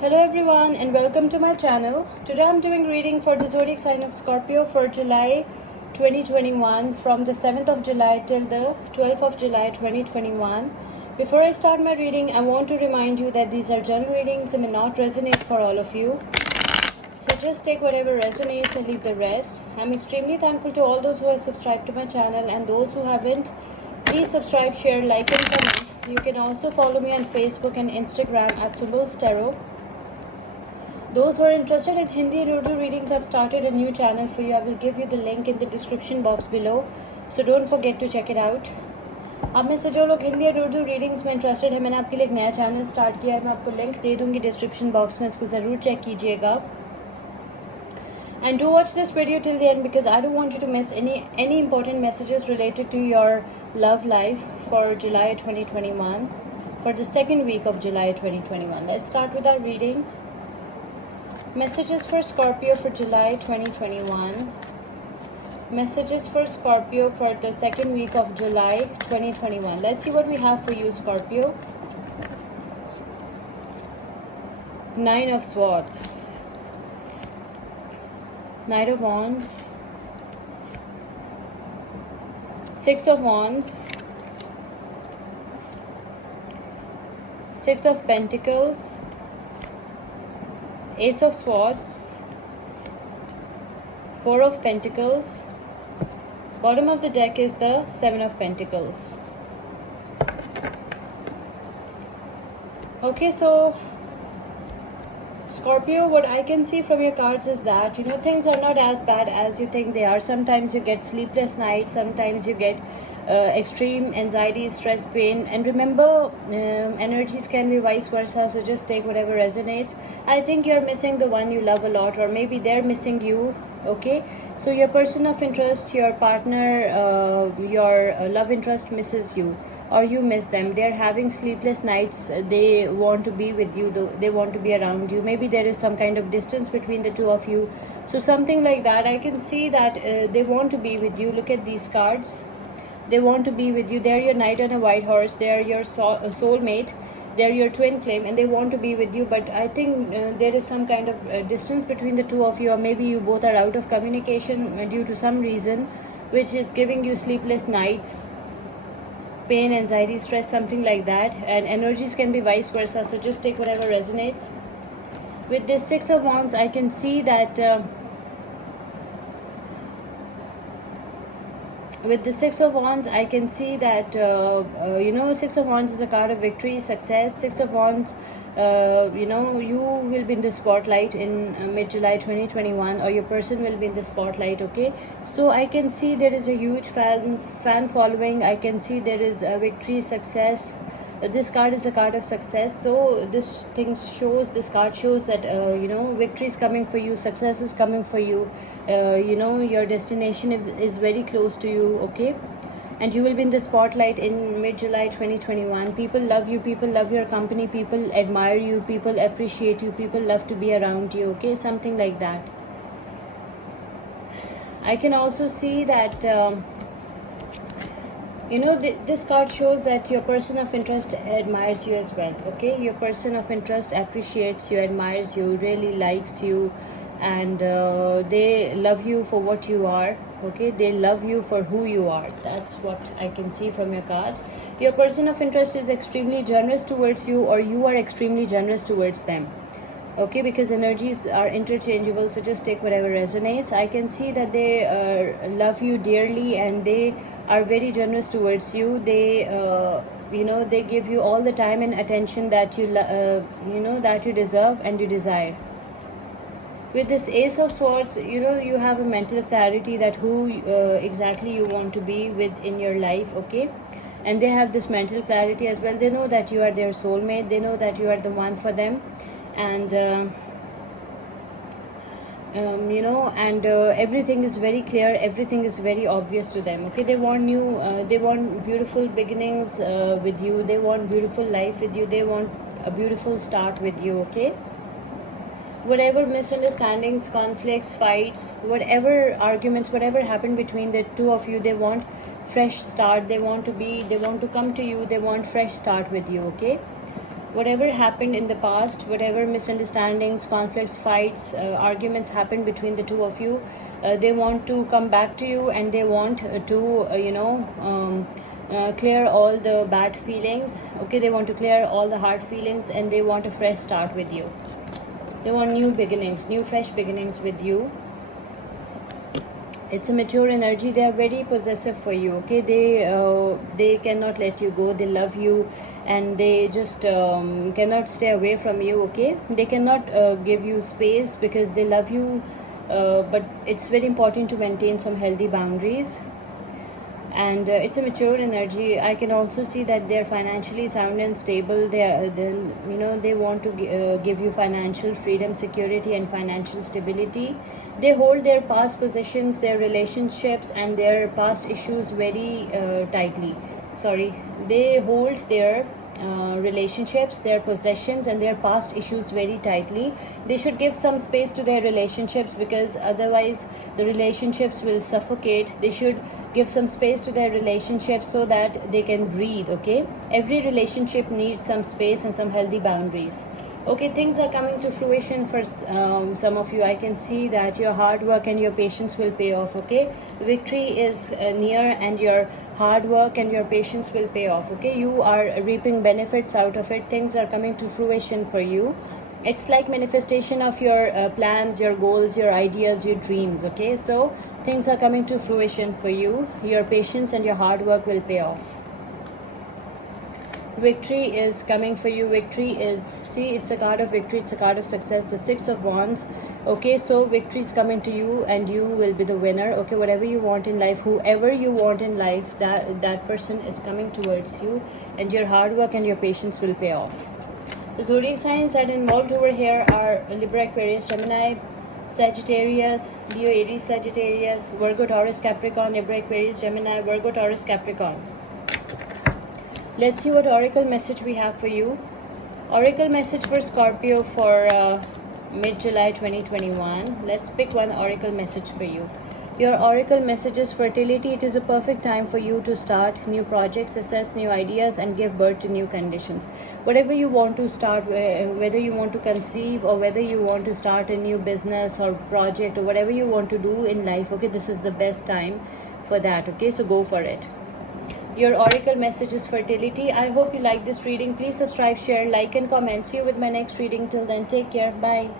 Hello everyone and welcome to my channel. Today I'm doing reading for the zodiac sign of Scorpio for July 2021 from the 7th of July till the 12th of July 2021. Before I start my reading, I want to remind you that these are general readings and may not resonate for all of you. So just take whatever resonates and leave the rest. I'm extremely thankful to all those who have subscribed to my channel, and those who haven't, please subscribe, share, like and comment. You can also follow me on Facebook and Instagram at Subul's Tarot. Those who are interested in Hindi and Urdu readings, I've started a new channel for you. I will give you the link in the description box below, so don't forget to check it out. आप में से जो लोग हिंदी और Urdu readings में interested है, मैंने आपके लिए एक नया चैनल स्टार्ट किया है. मैं आपको लिंक दे दूँगी डिस्क्रिप्शन बॉक्स में, इसको ज़रूर चेक कीजिएगा. And do watch this video till the end because I don't want you to miss any important messages related to your love life for July 2021, for the second week of July 2021. Let's start with our reading. Messages for Scorpio for July 2021. Messages for Scorpio for the second week of July 2021. Let's see what we have for you, Scorpio. Nine of Swords. Knight of Wands. Six of Wands. Six of Pentacles. Ace of Swords. Four of Pentacles. Bottom of the deck is the Seven of Pentacles. Okay, so Scorpio, what I can see from your cards is that, things are not as bad as you think they are. Sometimes you get sleepless nights, sometimes you get extreme anxiety, stress, pain. And remember, energies can be vice versa, so just take whatever resonates. I think you're missing the one you love a lot, or maybe they're missing you. Okay, so your person of interest, your partner, your love interest misses you, or you miss them. They're having sleepless nights. They want to be with you, they want to be around you. Maybe there is some kind of distance between the two of you, so something like that. I can see that they want to be with you. Look at these cards. They want to be with you. They're your knight on a white horse. They're your soulmate. They're your twin flame, and they want to be with you. But I think there is some kind of distance between the two of you, or maybe you both are out of communication due to some reason, which is giving you sleepless nights, pain, anxiety, stress, something like that. And energies can be vice versa, so just take whatever resonates. With this Six of Wands, I can see that with the Six of Wands, I can see that, Six of Wands is a card of victory, success. Six of Wands, you will be in the spotlight in mid-July 2021, or your person will be in the spotlight, okay? So I can see there is a huge fan following. I can see there is a victory, success. This card is a card of success, so this card shows that victory is coming for you, success is coming for you. Your destination is very close to you, okay? And you will be in the spotlight in mid-July 2021. People love you, people love your company, people admire you, people appreciate you, people love to be around you, okay? Something like that. I can also see that this card shows that your person of interest admires you as well, okay? Your person of interest appreciates you, admires you, really likes you, and they love you for what you are, okay? They love you for who you are. That's what I can see from your cards. Your person of interest is extremely generous towards you, or you are extremely generous towards them, okay? Because energies are interchangeable, so just take whatever resonates. I can see that they love you dearly, and they are very generous towards you. They they give you all the time and attention that you that you deserve and you desire. With this Ace of Swords, you have a mental clarity that who exactly you want to be with in your life, okay? And they have this mental clarity as well. They know that you are their soulmate. They know that you are the one for them. And everything is very clear, everything is very obvious to them, okay? They want they want beautiful beginnings with you. They want beautiful life with you. They want a beautiful start with you, okay? Whatever misunderstandings, conflicts, fights, whatever arguments, whatever happened between the two of you, they want fresh start. They want to come to you. They want fresh start with you, okay? whatever happened in the past, whatever misunderstandings, conflicts, fights, arguments happened between the two of you, they want to come back to you, and they want to clear all the bad feelings. Okay, they want to clear all the hard feelings, and they want a fresh start with you. They want new beginnings, new fresh beginnings with you. It's a mature energy. They are very possessive for you. Okay, they cannot let you go. They love you, and they just cannot stay away from you. Okay, they cannot give you space because they love you, but it's very important to maintain some healthy boundaries. And it's a mature energy. I can also see that they're financially sound and stable. They are, then they want to give you financial freedom, security, and financial stability. They hold their past possessions, their relationships, and their past issues very tightly. Sorry, they hold their relationships, their possessions, and their past issues very tightly. They should give some space to their relationships, because otherwise the relationships will suffocate. They should give some space to their relationships so that they can breathe. Okay, every relationship needs some space and some healthy boundaries. Okay, things are coming to fruition for some of you. I can see that your hard work and your patience will pay off. Okay, victory is near, and your hard work and your patience will pay off. Okay, you are reaping benefits out of it. Things are coming to fruition for you. It's like manifestation of your plans, your goals, your ideas, your dreams. Okay, so things are coming to fruition for you. Your patience and your hard work will pay off. Victory is coming for you. Victory is, see, it's a card of victory, it's a card of success, the Six of Wands. Okay, so victory is coming to you, and you will be the winner. Okay, whatever you want in life, whoever you want in life, that person is coming towards you, and your hard work and your patience will pay off. The zodiac signs that involved over here are Libra, Aquarius, Gemini, Sagittarius, Leo, Aries, Sagittarius, Virgo, Taurus, Capricorn, Libra, Aquarius, Gemini, Virgo, Taurus, Capricorn. Let's see what oracle message we have for you. Oracle message for Scorpio for mid-July 2021. Let's pick one oracle message for you. Your oracle message is fertility. It is a perfect time for you to start new projects, assess new ideas, and give birth to new conditions. Whatever you want to start, whether you want to conceive, or whether you want to start a new business or project, or whatever you want to do in life, okay, this is the best time for that. Okay, so go for it. Your oracle message is fertility. I hope you like this reading. Please subscribe, share, like, and comment. See you with my next reading. Till then, take care. Bye.